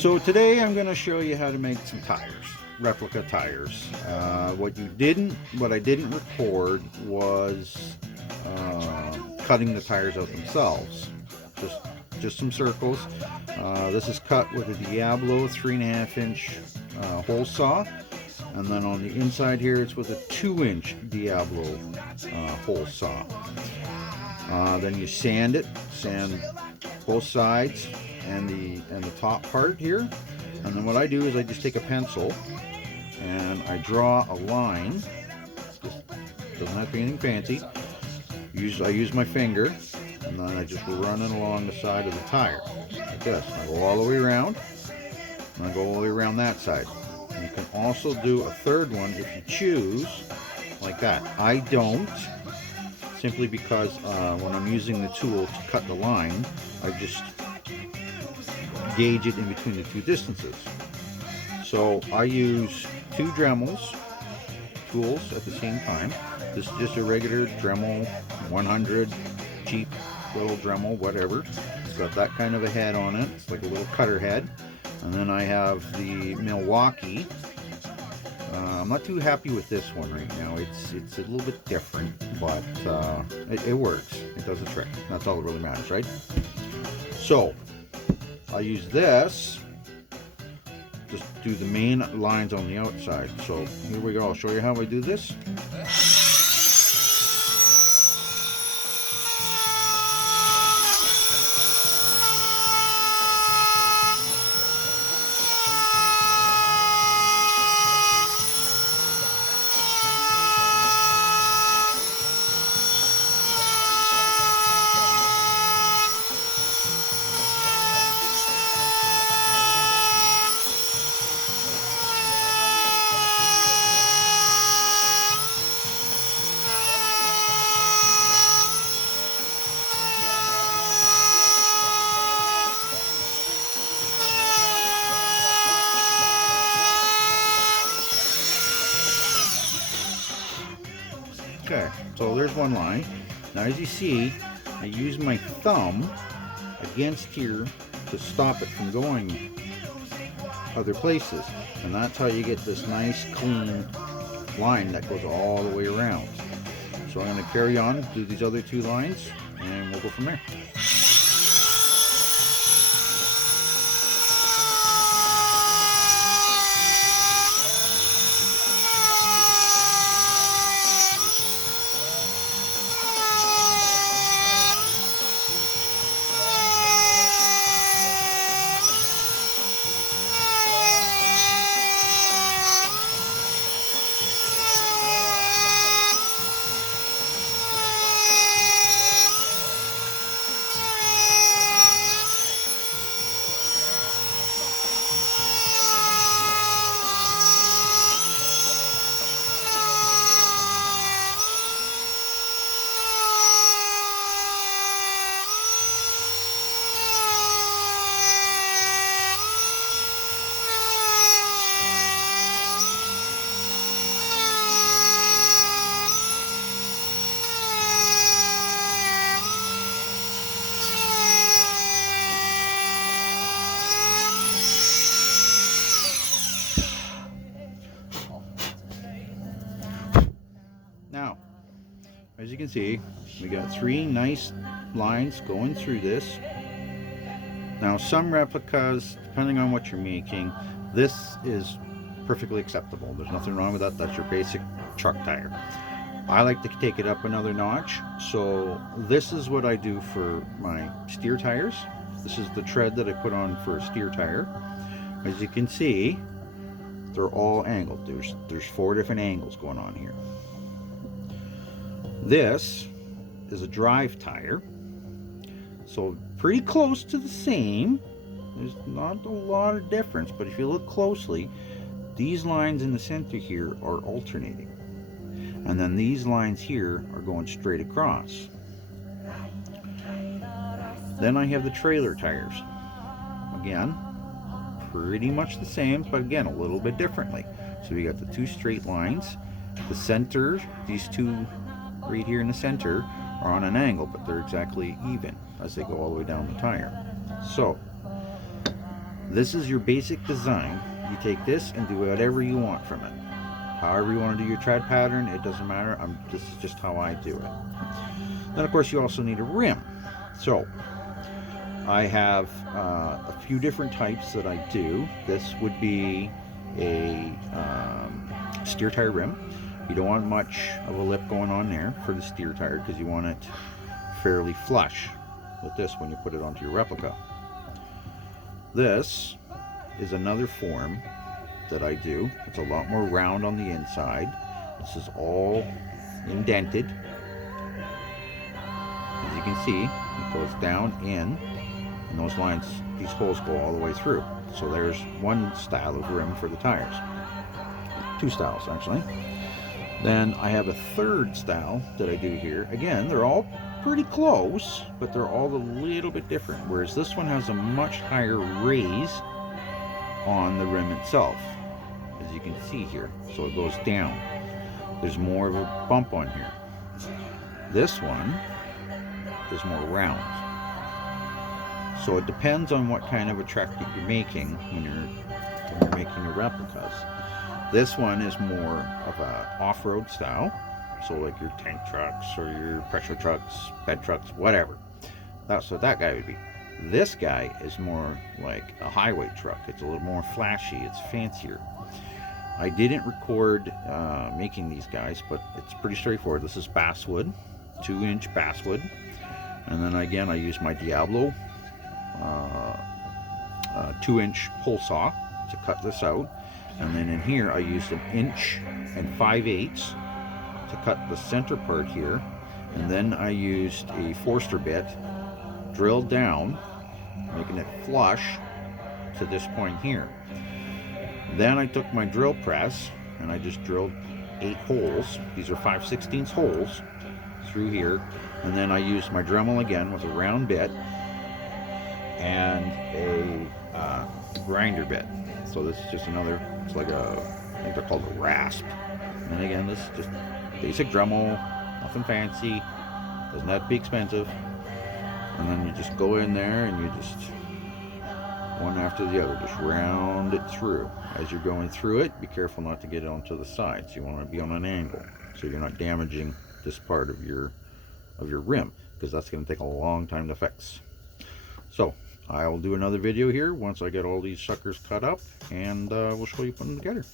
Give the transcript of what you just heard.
So today I'm going to show you how to make some tires, replica tires. What I didn't record was cutting the tires out themselves. Just some circles. This is cut with a Diablo 3.5-inch hole saw, and then on the inside here it's with a 2-inch Diablo hole saw. Then you sand both sides and the top part here, and then what I do is I just take a pencil and I draw a line. Just doesn't have to be anything fancy. I use my finger, and then I just run it along the side of the tire like this. I go all the way around, and I go all the way around that side. And you can also do a third one if you choose, like that. I don't, simply because when I'm using the tool to cut the line, I just gauge it in between the two distances. So I use two Dremels tools at the same time. This is just a regular Dremel 100, cheap little Dremel, whatever. It's got that kind of a head on it. It's like a little cutter head. And then I have the Milwaukee. I'm not too happy with this one right now. It's a little bit different, but it works. It does the trick. That's all that really matters, right? So I use this, just do the main lines on the outside. So here we go. I'll show you how I do this. Okay, so there's one line. Now as you see, I use my thumb against here to stop it from going other places. And that's how you get this nice clean line that goes all the way around. So I'm going to carry on, do these other two lines, and we'll go from there. Now, as you can see, we got three nice lines going through this. Now, some replicas, depending on what you're making, this is perfectly acceptable. There's nothing wrong with that. That's your basic truck tire. I like to take it up another notch, so this is what I do for my steer tires. This is the tread that I put on for a steer tire. As you can see, they're all angled. There's 4 different angles going on here. This is a drive tire, so pretty close to the same. There's not a lot of difference, but if you look closely, these lines in the center here are alternating, and then these lines here are going straight across. Then I have the trailer tires. Again, pretty much the same, but again a little bit differently. So we got the 2 straight lines. The center, these 2 right here in the center, are on an angle, but they're exactly even as they go all the way down the tire. So This is your basic design. You take this and do whatever you want from it. However you want to do your tread pattern, it doesn't matter. This is just how I do it. Then of course you also need a rim. So I have a few different types that I do. This would be a steer tire rim. You don't want much of a lip going on there for the steer tire because you want it fairly flush with this when you put it onto your replica. This is another form that I do. It's a lot more round on the inside. This is all indented. As you can see, it goes down in, and those lines, these holes go all the way through. So there's one style of rim for the tires. Two styles actually. Then I have a third style that I do here. Again, they're all pretty close, but they're all a little bit different. Whereas this one has a much higher raise on the rim itself, as you can see here. So it goes down. There's more of a bump on here. This one is more round. So it depends on what kind of a truck that you're making when you're making your replicas. This one is more of a off-road style, so like your tank trucks or your pressure trucks, bed trucks, whatever. That's what that guy would be. This guy is more like a highway truck. It's a little more flashy, it's fancier. I didn't record making these guys, but it's pretty straightforward. This is basswood, 2-inch basswood, and then again I use my Diablo 2-inch hole saw to cut this out. And then in here I used 1 5/8 inches to cut the center part here, and then I used a Forster bit drilled down, making it flush to this point here. Then I took my drill press and I just drilled 8 holes. These are 5/16 holes through here, and then I used my Dremel again with a round bit and a grinder bit. So this is just another, it's like I think they're called a rasp. And again, this is just basic Dremel, nothing fancy, doesn't have to be expensive. And then you just go in there and you just, one after the other, just round it through. As you're going through it, be careful not to get it onto the sides. You want to be on an angle so you're not damaging this part of your rim, because that's going to take a long time to fix. So I'll do another video here once I get all these suckers cut up, and we'll show you putting them together.